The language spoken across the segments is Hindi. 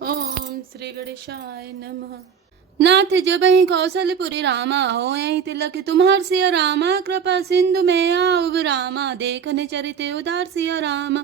ओम श्री गणेशाय नमः। नाथ जबहि कौशलपुरी रामा हो यही तिलक तुम्हार सिया रामा, कृपा सिंधु में आओ रामा, देखने चरित उदार सिया रामा,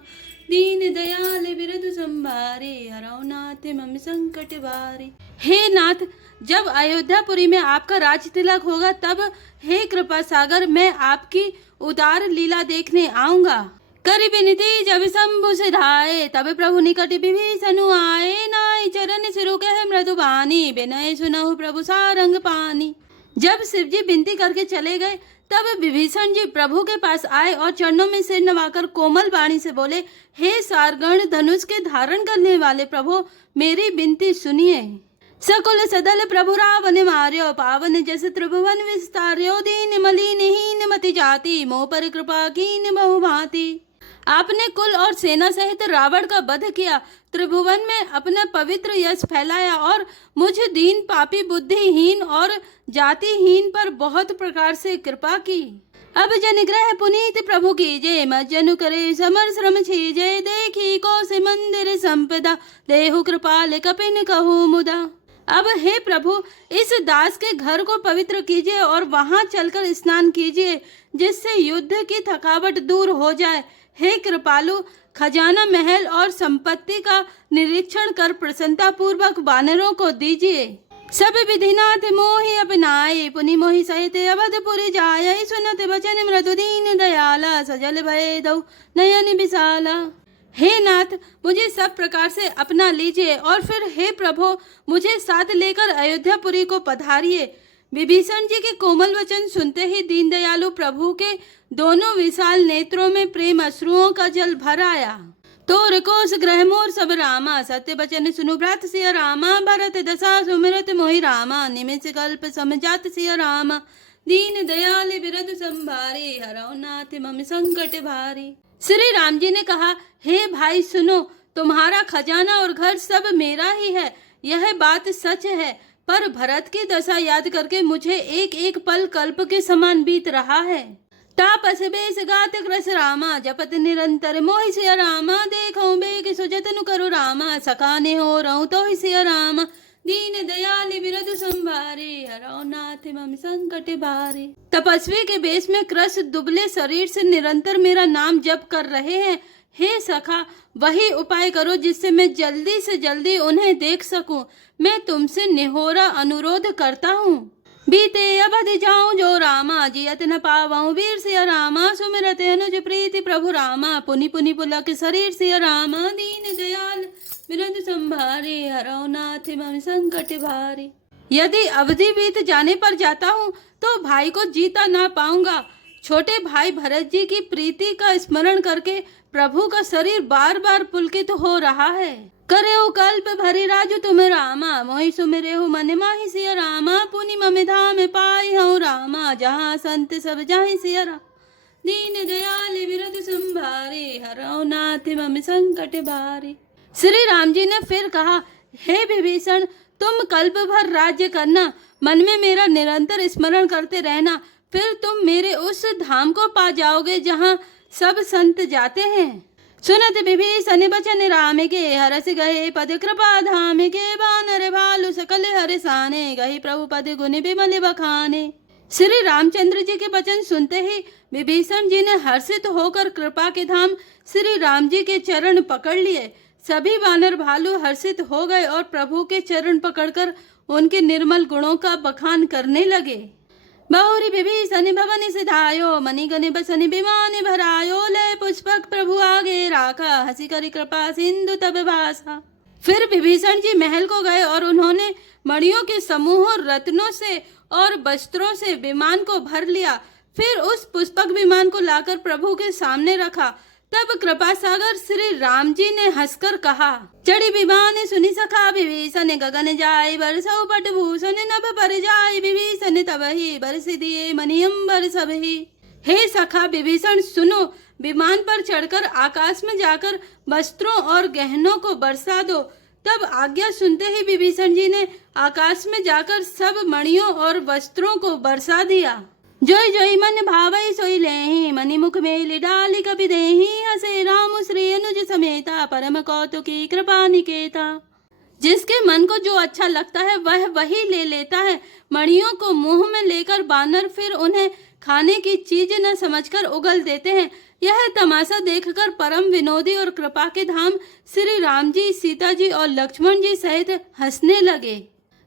दीन दयाल बिरदु संभारे, हरौ नाथ मम संकट बारे। हे नाथ, जब अयोध्यापुरी में आपका राज तिलक होगा तब हे कृपा सागर मैं आपकी उदार लीला देखने आऊंगा। करि विनती जब शंभु सिधाए, तब प्रभु निकट विभीषणु आए, नाई चरण सिरु कह मृदु बानी, विनय सुनहु प्रभु सारंग पानी। जब शिव जी विनती करके चले गए तब विभीषण जी प्रभु के पास आए और चरणों में सिर नवाकर कोमल वाणी से बोले, हे सारगण धनुष के धारण करने वाले प्रभु, मेरी विनती सुनिए। सकुल सदल प्रभु रावण मार्यो, पावन जस त्रिभुवन विस्तार्यो, दीन मलिन हीन मति जाति, मोह पर कृपा कीन बहु भांति। आपने कुल और सेना सहित रावण का वध किया, त्रिभुवन में अपना पवित्र यश फैलाया और मुझ दीन पापी बुद्धिहीन और जातिहीन पर बहुत प्रकार से कृपा की। अब जन ग्रह पुनीत प्रभु कीजे, मज्जनु करे समर श्रम छीजे, देखी कौशे मंदिर संपदा, देहु कृपाल कपिन कहु मुदा। अब हे प्रभु, इस दास के घर को पवित्र कीजिए और वहां चलकर स्नान कीजिए, जिससे युद्ध की थकावट दूर हो जाए। हे कृपालु, खजाना महल और संपत्ति का निरीक्षण कर प्रसन्नता पूर्वक वानरों को दीजिए। सब विधिनाथ मोहि अपनाए, पुनि मोहि सहित अवधपुरी जाय, सुनत वचन मृदु दीन दयाला, सजल भय दौ नयन विशाला। हे नाथ, मुझे सब प्रकार से अपना लीजिए और फिर हे प्रभु, मुझे साथ लेकर अयोध्यापुरी को पधारिए। विभीषण जी के कोमल वचन सुनते ही दीन दयालु प्रभु के दोनों विशाल नेत्रों में प्रेम अश्रुओं का जल भर आया। तोर कोस ग्रह मोर सब रामा, सत्य वचन सुनु भ्रात सिया रामा, भरत दशा सुमिरत मोहि रामा, निमिष कल्प समझात सिया रामा, दीन दयाल बिरद संभारे, हरौ नाथ मम संकट भारी। श्री राम जी ने कहा, हे भाई सुनो, तुम्हारा खजाना और घर सब मेरा ही है, यह बात सच है, पर भरत की दशा याद करके मुझे एक एक पल कल्प के समान बीत रहा है। तापस बेस गात कृस रामा, जपत निरंतर मोहि सिया रामा, देखो बेग सुजतनु करु रामा, सकाने हो रहूं तो ही सिया रामा, दीन दयाल बिरदु संभारे, हरौ नाथ मम संकट बारे। तपस्वी के बेस में कृस दुबले शरीर से निरंतर मेरा नाम जप कर रहे हैं। हे सखा, वही उपाय करो जिससे मैं जल्दी से जल्दी उन्हें देख सकूं। मैं तुमसे निहोरा अनुरोध करता हूँ। बीते अवध जाऊं जो रामा, जियत न पावाऊं वीर सिया रामा, सुमिरत अनुज प्रीति प्रभु रामा, पुनि पुनि पुलक शरीर सिया रामा, दीन दयाल बिरद संभारे, हरौ नाथ मम संकट भारे। यदि अवधि बीत जाने पर जाता हूँ तो भाई को जीता ना पाऊंगा। छोटे भाई भरत जी की प्रीति का स्मरण करके प्रभु का शरीर बार बार पुलकित हो रहा है। करेउ कल्प भरी राजु तुम रामा, मोहि सुमिरेहु मन माहि सिया रामा, पुनि मम धाम पाई हूँ रामा, जहाँ संत सब जाहि सिया रामा, दीन दयाल बिरद संभारे, हरौ नाथ मम संकट भारे। श्री राम जी ने फिर कहा, हे विभीषण, तुम कल्प भर राज्य करना, मन में मेरा निरंतर स्मरण करते रहना, फिर तुम मेरे उस धाम को पा जाओगे जहाँ सब संत जाते हैं। सुनत विभीषण बचन राम के, हरस गए पद कृपा धाम के, बानर भालु सकल हरिसाने, गही प्रभु पद गुण बिमल बखाने। श्री रामचंद्र जी के वचन सुनते ही विभीषण जी ने हर्षित होकर कृपा के धाम श्री राम जी के चरण पकड़ लिए। सभी वानर भालू हर्षित हो गए और प्रभु के चरण पकड़कर उनके निर्मल गुणों का बखान करने लगे। बहुरी विभीषण भवन सिधायो, मणिगण बसन विमान भरायो, ले पुष्पक प्रभु आगे राखा, हंसी करी कृपा सिंधु तब भाषा। फिर विभीषण जी महल को गए और उन्होंने मणियों के समूहों, रत्नों से और वस्त्रों से विमान को भर लिया। फिर उस पुष्पक विमान को लाकर प्रभु के सामने रखा। तब कृपा सागर श्री राम जी ने हंसकर कहा, चढ़ी विमान सुनि सखा विभीषण, गगन जाय बरसौ पट भूषण, नभ पर जाय विभीषण, तबहि बरस दिए मनि अम्बर सबहि। हे सखा विभीषण सुनो, विमान पर चढ़कर आकाश में जाकर वस्त्रों और गहनों को बरसा दो। तब आज्ञा सुनते ही विभीषण जी ने आकाश में जाकर सब मणियों और वस्त्रों को बरसा दिया। जोई जोई मन भावई सोई लेहि, मणि मुख मेलि डाली कपि देहि, हसे राम श्री अनुज समेता, परम कौतुकी कृपा निकेता। जिसके मन को जो अच्छा लगता है वह वही ले लेता है। मणियों को मुंह में लेकर बानर फिर उन्हें खाने की चीज न समझकर उगल देते हैं। यह तमाशा देखकर परम विनोदी और कृपा के धाम श्री राम जी, सीता जी और लक्ष्मण जी सहित हंसने लगे।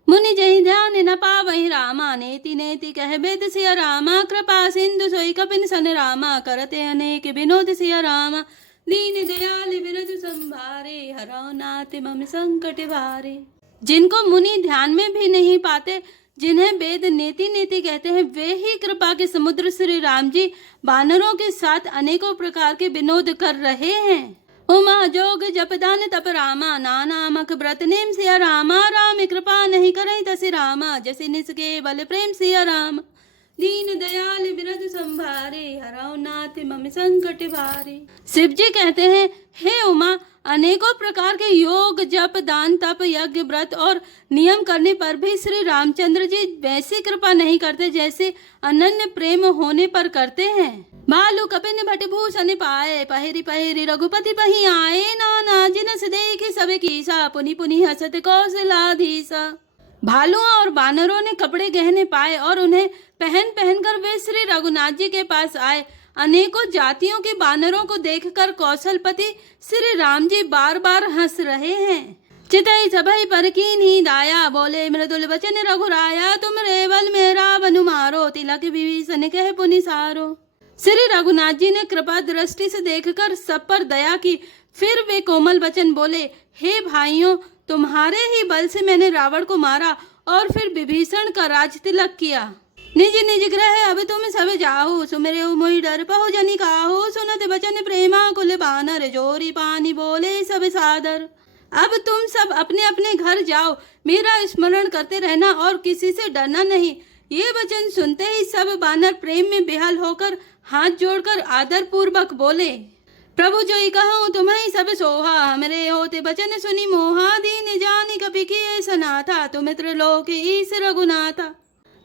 मुनि जहि ध्यान न पावहि रामा, नेति नेति कह बेद सिया रामा। कृपा सिंधु सोई कपिन सन रामा, करते अनेक विनोद सिया रामा। दीन दयाल बिरधु संभारे, हरौ नाथ मम संकट भारे। जिनको मुनि ध्यान में भी नहीं पाते, जिन्हें वेद नेति नेति कहते हैं, वे ही कृपा के समुद्र श्री राम जी बानरों के साथ अनेकों प्रकार के विनोद कर रहे हैं। उमा जोग जप दान तप रामा, नानामक व्रत नेम सिया रामा। राम कृपा नहीं करई तसी रामा, जैसे निसके बल प्रेम सिया राम। दीन दयाल बिरधु संभारे, हरौ नाथ मम संकट भारे। शिव जी कहते हैं, हे उमा, अनेकों प्रकार के योग जप दान तप यज्ञ व्रत और नियम करने पर भी श्री रामचंद्र जी वैसी कृपा नहीं करते जैसे अनन्य प्रेम होने पर करते हैं। भालू कपिन भट भूषण पाए, पहेरी पहेरी रघुपति पही आए। नाना जिनस देखी सब कीसा, पुनि पुनि हसत कौशलाधीसा। भालुओं और बानरों ने कपड़े गहने पाए और उन्हें पहन पहनकर वे श्री रघुनाथ जी के पास आए। अनेकों जातियों के बानरों को देखकर कौशलपति श्री राम जी बार बार हंस रहे हैं। चितई सभई पर कीन्ही दाया, बोले मृदुल वचन रघुराया। तुम रेवल मेरा बनु मारो, तिलक विभीषण कह पुनि सारो। श्री रघुनाथ जी ने कृपा दृष्टि से देखकर सब पर दया की। फिर वे कोमल वचन बोले, हे भाइयों, तुम्हारे ही बल से मैंने रावण को मारा और फिर विभीषण का राज तिलक किया। निज निज ग्रह अब तुम सब जाओ, सुमेरे मोहि डर पहो जनि काहो। सुनत वचन प्रेमा कुल बानर, जोरी पानी बोले सब सादर। अब तुम सब अपने अपने घर जाओ, मेरा स्मरण करते रहना और किसी से डरना नहीं। ये वचन सुनते ही सब बानर प्रेम में बेहाल होकर हाथ जोड़कर आदर पूर्वक बोले, प्रभु जोई कहूँ तुम्हें सब सोहा। हमरे होते वचन सुनी मोहा, दीन जानी कपि किए सनाथा। तुम त्रिलोक ईश रघुनाथा।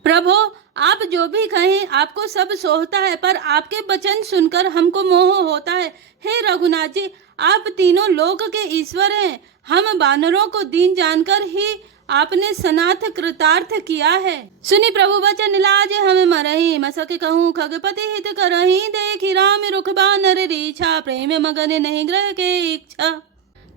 प्रभु, आप जो भी कहें आपको सब सोहता है, पर आपके वचन सुनकर हमको मोह होता है। हे रघुनाथ जी, आप तीनों लोक के ईश्वर हैं। हम बानरों को दीन जानकर ही आपने सनाथ कृतार्थ किया है। सुनी प्रभु वचन लाज हम मरही, मसक कहूँ खगपति हित करही। देखी राम रुख बानर रीछा, प्रेम मगन नहीं ग्रह के इच्छा।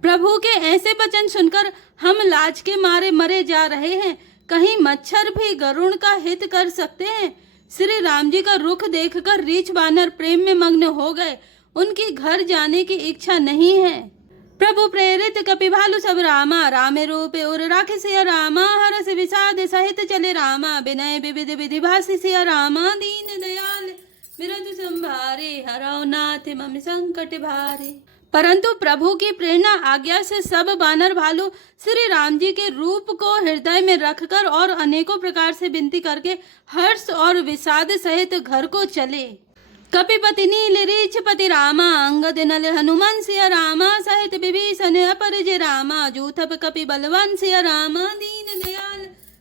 प्रभु के ऐसे वचन सुनकर हम लाज के मारे मरे जा रहे हैं। कहीं मच्छर भी गरुण का हित कर सकते हैं। श्री राम जी का रुख देखकर रीछ बानर प्रेम में मग्न हो गए। उनकी घर जाने की इच्छा नहीं है। प्रभु प्रेरित कपि भालु सब रामा, राम रूप उर राखे सिया रामा। हरस विषाद सहित चले रामा, विनय विविध विधि भाषि सिया रामा। दीन दयाल बिरधु संभारे, हरौ नाथ मम संकट भारे। परंतु प्रभु की प्रेरणा आज्ञा से सब बानर भालू श्री राम जी के रूप को हृदय में रखकर और अनेकों प्रकार से विनती करके हर्ष और विषाद सहित घर को चले। कपिपति नील रीछ पति रामा, अंगद नल हनुमान सिया रामा। सहित विभीषण अपरज रामा, जूथप कपि बलवान सिया रामा। दीन दयाल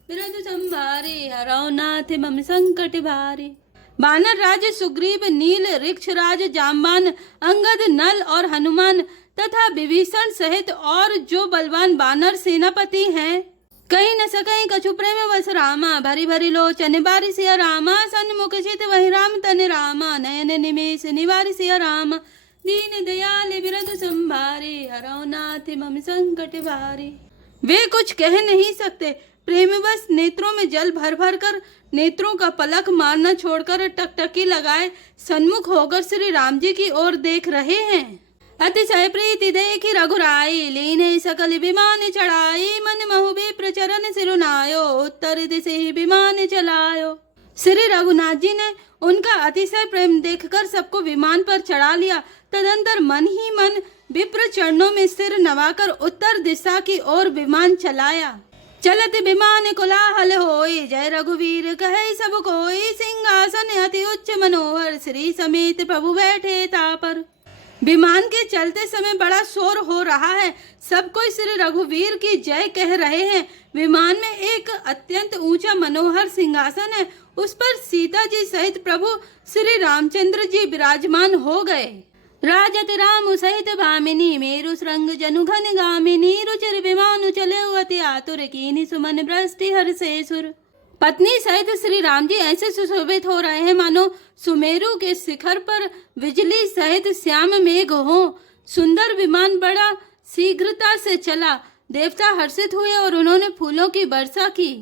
बिरधु संभारे, हरौ नाथ मम संकट भारे। बानर राज सुग्रीव, नील ऋक्षराज, जाम्बान, अंगद, नल और हनुमान तथा विभीषण सहित और जो बलवान बानर सेनापति हैं, कहीं न सकई कछु प्रेम वस रामा। भरी भरी लोचन बारी सिया रामा, सन्मुख चित वही राम तन रामा। नयन निमेष निवारी सिया रामा, दीन दयाल बिरधु संभारे, हरौ नाथ मम संकट भारे। वे कुछ कह नहीं सकते, प्रेमवश नेत्रों में जल भर भर कर नेत्रों का पलक मारना छोड़कर टकटकी लगाए सन्मुख होकर श्री राम जी की ओर देख रहे हैं। अतिशय प्रीति देखी रघुराई, लीने सकल विमान चढ़ाई। मन महु विप्र चरण सिरुनायो, उत्तर दिशे विमान चलायो। श्री रघुनाथ जी ने उनका अतिशय प्रेम देखकर सबको विमान पर चढ़ा लिया। तदंतर मन ही मन विप्र चरणों में सिर नवाकर उत्तर दिशा की ओर विमान चलाया। चलत विमान कोलाहल होई, जय रघुवीर कहे सब कोई। सिंहासन अति उच्च मनोहर, श्री समेत प्रभु बैठे तापर। विमान के चलते समय बड़ा शोर हो रहा है। सब कोई श्री रघुवीर की जय कह रहे हैं। विमान में एक अत्यंत ऊंचा मनोहर सिंहासन है। उस पर सीता जी सहित प्रभु श्री रामचंद्र जी विराजमान हो गए। राजत राम सहित भामिनी, मेरु श्रृंग जनु घन गामिनी। रुचिर विमान चले अति आतुर कीनी सुमन भ्रष्टि हर से सुर। पत्नी सहित श्री राम जी ऐसे सुशोभित हो रहे हैं मानो सुमेरु के शिखर पर बिजली सहित श्याम मेघ हो। सुंदर विमान बड़ा शीघ्रता से चला। देवता हर्षित हुए और उन्होंने फूलों की वर्षा की।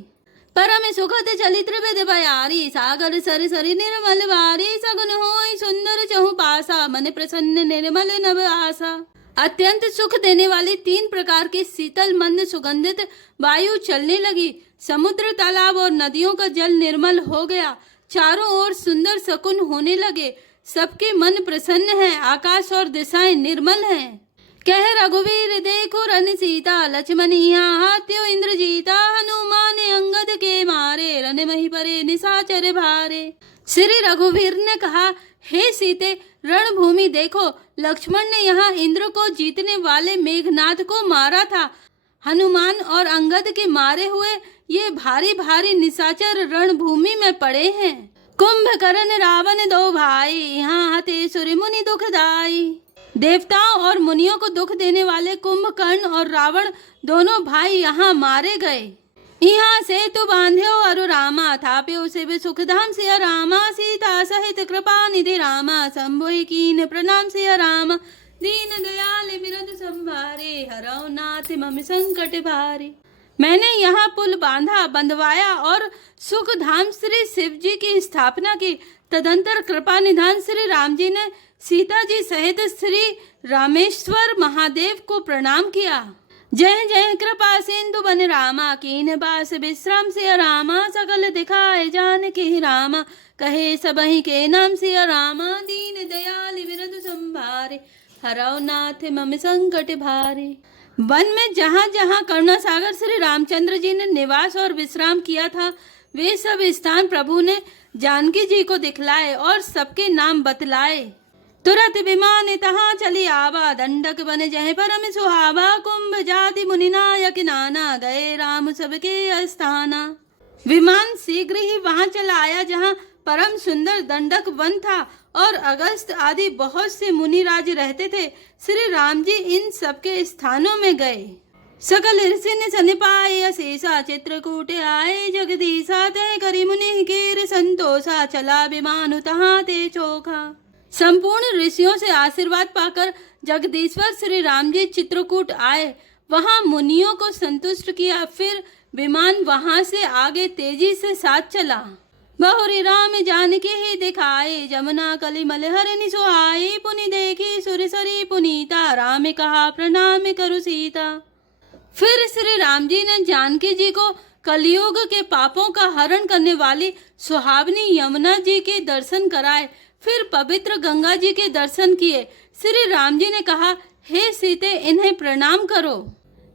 परम सुखद चलित्र वेद बयारी सागर सर सरि निर्मल बारी सगुन होई सुंदर चहु पासा मन प्रसन्न निर्मल नव आशा। अत्यंत सुख देने वाली 3 प्रकार की शीतल मंद सुगंधित वायु चलने लगी। समुद्र तालाब और नदियों का जल निर्मल हो गया। चारों ओर सुंदर शकुन होने लगे। सबके मन प्रसन्न है। आकाश और दिशाएं निर्मल हैं। कह रघुवीर देखो रन सीता लक्ष्मण यहाँ हाथ्यो इंद्र जीता हनुमान अंगद के मारे रन मही परे निशाचर भारे। श्री रघुवीर ने कहा, हे सीते रणभूमि देखो, लक्ष्मण ने यहाँ इंद्र को जीतने वाले मेघनाथ को मारा था। हनुमान और अंगद के मारे हुए ये भारी भारी निशाचर रणभूमि में पड़े हैं। कुंभकर्ण रावण 2 भाई यहाँ हते सुर मुनि दुखदाई। देवताओं और मुनियों को दुख देने वाले कुंभकर्ण और रावण दोनों भाई यहाँ मारे गए। यहाँ से तो बांध्यो अरु रामा थाप्यो से भी सुखधाम सिया रामा सीता सहित कृपा निधि रामा शंभु कीन प्रणाम सिया राम दीन दयाल बिरद संभारे हरौ नाथ मम संकट भारे। मैंने यहाँ पुल बांधा बंधवाया और सुखधाम श्री शिव जी की स्थापना की। तदंतर कृपा निधान श्री राम जी ने सीता जी सहित श्री रामेश्वर महादेव को प्रणाम किया। जय जय कृपा सिंधु बन रामा कीन बास विश्राम सिया रामा सकल दिखाए जान के रामा कहे सबही के नाम सिया रामा दीन दयाल बिरद संभारे हरौ नाथ मम संकट भारे। वन में जहाँ जहाँ करुणा सागर श्री रामचंद्र जी ने निवास और विश्राम किया था वे सब स्थान प्रभु ने जानकी जी को दिखलाए और सबके नाम बतलाए। तुरत विमान तहाँ चली आवा दंडक बन जय परम सुहावा कुंभ जाति मुनि नायक नाना गए राम सबके अस्थाना। विमान शीघ्र ही वहां चला आया जहाँ परम सुंदर दंडक वन था और अगस्त आदि बहुत से मुनिराज रहते थे। श्री राम जी इन सबके स्थानों में गए। सकल ऋषि ने सनिपाए अशेषा चित्रकूट आए जगदीशा तय करी मुनि केर संतोषा चला विमान तहाँ ते चोखा। संपूर्ण ऋषियों से आशीर्वाद पाकर जगदीश्वर श्री राम जी चित्रकूट आए। वहां मुनियों को संतुष्ट किया। फिर विमान वहां से आगे तेजी से साथ चला। बहुरी राम जानकी ही दिखाए जमुना कलिमल हरिनि सुहाए पुनि देखी सुरसरी पुनीता राम कहा प्रणाम करु सीता। फिर श्री राम जी ने जानकी जी को कलयुग के पापों का हरण करने वाली सुहावनी यमुना जी के दर्शन कराए। फिर पवित्र गंगा जी के दर्शन किए। श्री राम जी ने कहा, हे सीते इन्हें प्रणाम करो।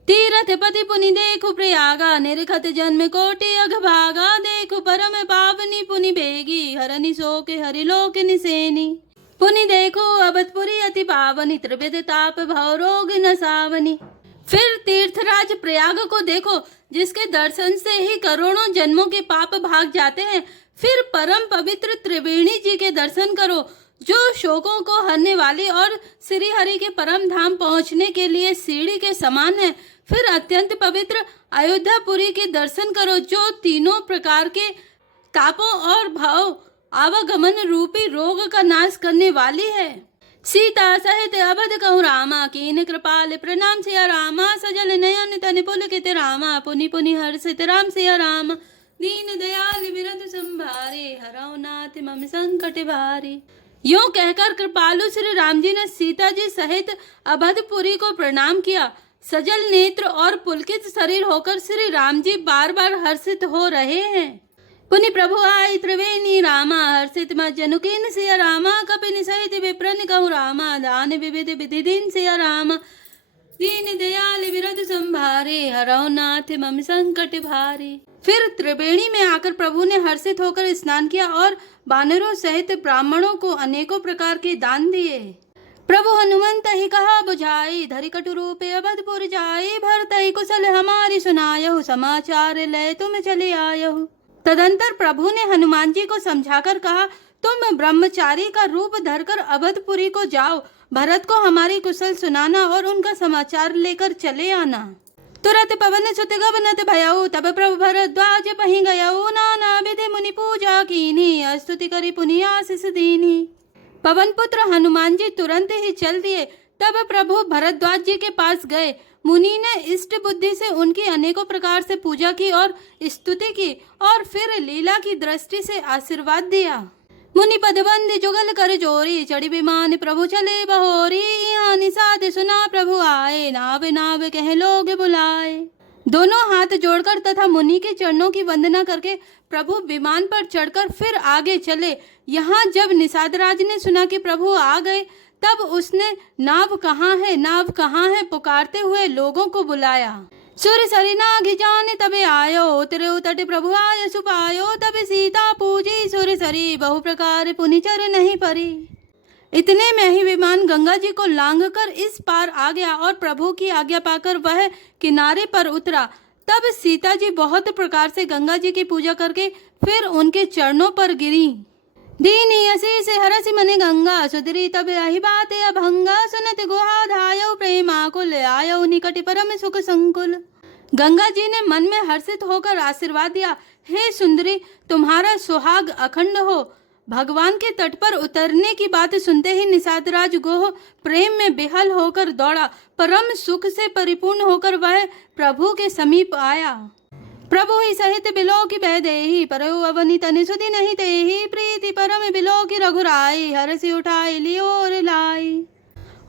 तीरथ पति पुनि देखो प्रयागा निरखत जन्म कोटि अघभागा देखो परम पावनी पुनि बेगी हरनि शोक हरिलोक निसेनी। पुनि देखो अवधपुरी अति पावनी त्रिविध ताप भव रोग न सावनी। फिर तीर्थराज प्रयाग को देखो जिसके दर्शन से ही करोड़ों जन्मों के पाप भाग जाते हैं। फिर परम पवित्र त्रिवेणी जी के दर्शन करो जो शोकों को हरने वाली और श्री हरि के परम धाम पहुंचने के लिए सीढ़ी के समान है। फिर अत्यंत पवित्र अयोध्यापुरी के दर्शन करो जो तीनों प्रकार के तापों और भाव आवागमन रूपी रोग का नाश करने वाली है। सीता सहित अवध कहूँ रामा कीन कृपाल प्रणाम सिया रामा सजल नयन तन पुलकित रामा पुनि पुनि हर्षित राम सिया राम दीन दयाल बिरद संभारे हरौ नाथ मम संकट भारे। यूं कहकर कृपालु श्री राम जी ने सीता जी सहित अवधपुरी को प्रणाम किया। सजल नेत्र और पुलकित शरीर होकर श्री राम जी बार बार हर्षित हो रहे हैं। पुनि प्रभु आई त्रिवेणी रामा हर्षित म जनुकीन सिया रामा कपिन सहित विप्रन कहु रामा दान विविध विधि दिन सिया रामा दीन दयाल बिरद संभारे हरौ नाथ मम संकट भारे। फिर त्रिवेणी में आकर प्रभु ने हर्षित होकर स्नान किया और वानरों सहित ब्राह्मणों को अनेकों प्रकार के दान दिए। प्रभु हनुमंत ही कहा बुझाई धरि कटु रूपे अवधपुर जाई भरत ही कुशल हमारी सुनायहु समाचार ले तुम चले आयहु। तदंतर प्रभु ने हनुमान जी को समझाकर कहा तुम ब्रह्मचारी का रूप धरकर अवधपुरी को जाओ, भरत को हमारी कुशल सुनाना और उनका समाचार लेकर चले आना। तुरत पवन सुत गवनत भयउ, तब प्रभु भरद्वाज बहि गयउ, नाना विधि मुनि पूजा कीनी, स्तुति करी पुनि आशीष दीनी। पवन पुत्र हनुमान जी तुरंत ही चल दिए। तब प्रभु भरद्वाज जी के पास गए। मुनि ने इष्ट बुद्धि से उनकी अनेकों प्रकार से पूजा की और स्तुति की और फिर लीला की दृष्टि से आशीर्वाद दिया। मुनि पदबंद जुगल कर जोरी, चढ़ी विमान प्रभु चले बहोरी, यहाँ निषाद सुना प्रभु आए, नाव नाव कह लोग बुलाए। दोनों हाथ जोड़कर तथा मुनि के चरणों की वंदना करके प्रभु विमान पर चढ़कर फिर आगे चले। यहाँ जब निषादराज ने सुना कि प्रभु आ गए, तब उसने नाव कहाँ है पुकारते हुए लोगों को बुलाया। सुर सरी नाघि जाने तबे आयो, उतरे उतटे प्रभु आय सुपायो, तबे सीता पूजी सुर सरी, बहु प्रकार पुनि चर नहीं परी। इतने में ही विमान गंगा जी को लांघकर इस पार आ गया और प्रभु की आज्ञा पाकर वह किनारे पर उतरा। तब सीता जी बहुत प्रकार से गंगा जी की पूजा करके फिर उनके चरणों पर गिरी। दीनी असी से हरसी मने गंगा, सुधरी तब यही बात अभंगा, सुनत गुहा धायो प्रेमा कुल, आयो निकट परम सुख संकुल। गंगा जी ने मन में हर्षित होकर आशीर्वाद दिया, हे सुंदरी, तुम्हारा सुहाग अखंड हो। भगवान के तट पर उतरने की बात सुनते ही निषादराज गोह प्रेम में बेहाल होकर दौड़ा। परम सुख से परिपूर्ण होकर वह प्रभु के समीप आया। प्रभु ही सहित बिलो की बह देही, परयु अवनी तनि सुधि नहीं तेही, प्रीति परम बिलो की रघुराई, हरसी उठाई लियो और लाई।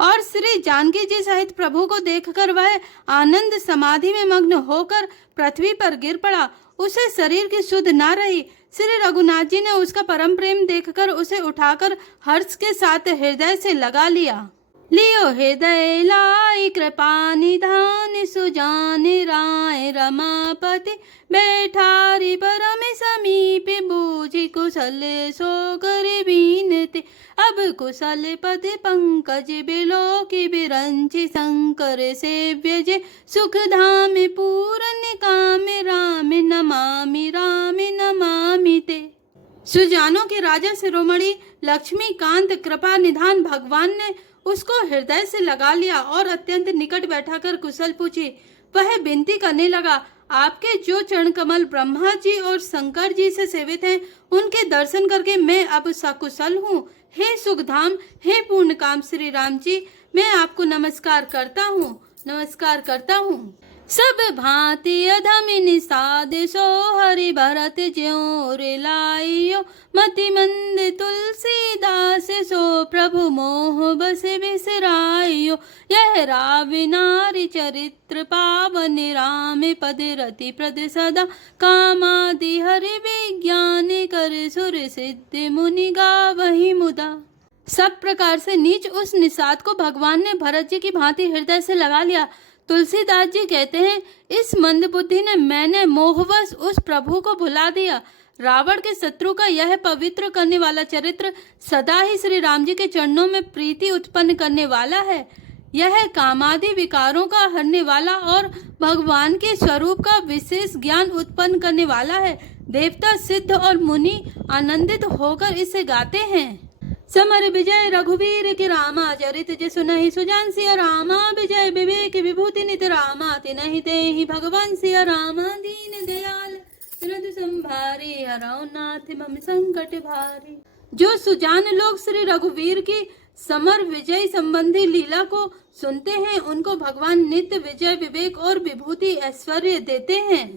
और श्री जानकी जी सहित प्रभु को देखकर वह आनंद समाधि में मग्न होकर पृथ्वी पर गिर पड़ा। उसे शरीर की सुध ना रही। श्री रघुनाथ जी ने उसका परम प्रेम देखकर उसे उठाकर हर्ष के साथ हृदय से लगा लिया। लियो हृदय लाई कृपा निधान, सुजान राय रमापति, बैठारी परम समीप, बूझी कुशल सो कर बीनते। अब कुशल पति पंकज बिलो की बिरंची, शंकर सेव्य जे सुख धाम पूरन काम, राम नमामि ते। सुजानों के राजा शिरोमणि लक्ष्मीकांत कृपा निधान भगवान ने उसको हृदय से लगा लिया और अत्यंत निकट बैठाकर कुशल पूछी। वह विनती करने लगा, आपके जो चरण कमल ब्रह्मा जी और शंकर जी से सेवित हैं, उनके दर्शन करके मैं अब सकुशल हूँ। हे सुखधाम, हे पूर्ण काम श्री राम जी, मैं आपको नमस्कार करता हूँ। सब भांति अधम निषाद, सो हरि भरत ज्यों रे लाइयो, मति मंद तुलसीदास, सो प्रभु मोह बस बिसराइयो। यह रावि नारी चरित्र पावन, राम पद रति प्रद सदा, कामादि हरि विज्ञान, कर सुर सिद्ध मुनि गावहि मुदा। सब प्रकार से नीच उस निषाद को भगवान ने भरत जी की भांति हृदय से लगा लिया। तुलसीदास जी कहते हैं, इस मंद बुद्धि ने मैंने मोहवश उस प्रभु को भुला दिया। रावण के शत्रु का यह पवित्र करने वाला चरित्र सदा ही श्री राम जी के चरणों में प्रीति उत्पन्न करने वाला है। यह कामादि विकारों का हरने वाला और भगवान के स्वरूप का विशेष ज्ञान उत्पन्न करने वाला है। देवता, सिद्ध और मुनि आनंदित होकर इसे गाते हैं। समर विजय रघुवीर के रामा, चरित जे सुनहि सुजान सिया रामा, विजय विवेक विभूति नित रामा, तिनहि तेहि भगवान सिया रामा, दीन दयाल तुरंत संभारे, हरौ नाथ मम संकट भारे। जो सुजान लोग श्री रघुवीर की समर विजय संबंधी लीला को सुनते हैं, उनको भगवान नित्य विजय विवेक और विभूति ऐश्वर्य देते हैं।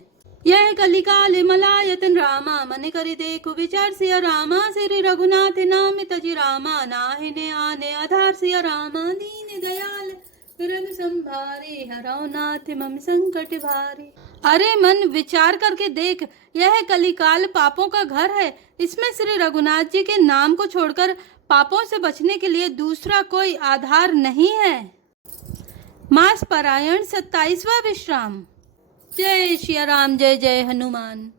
यह कलिकाल मलायतन रामा, मन करि देखु विचार सिया रामा, श्री रघुनाथ नाम तजि रामा, नाहिने आने आधार सिया रामा, दीन दयाल तुरंत संभारे, हरौ नाथ मम संकट भारे। अरे मन, विचार करके देख, यह कलिकाल पापों का घर है। इसमें श्री रघुनाथ जी के नाम को छोड़कर पापों से बचने के लिए दूसरा कोई आधार नहीं है। मास पारायण 27वां विश्राम। जय श्री राम, जय जय हनुमान।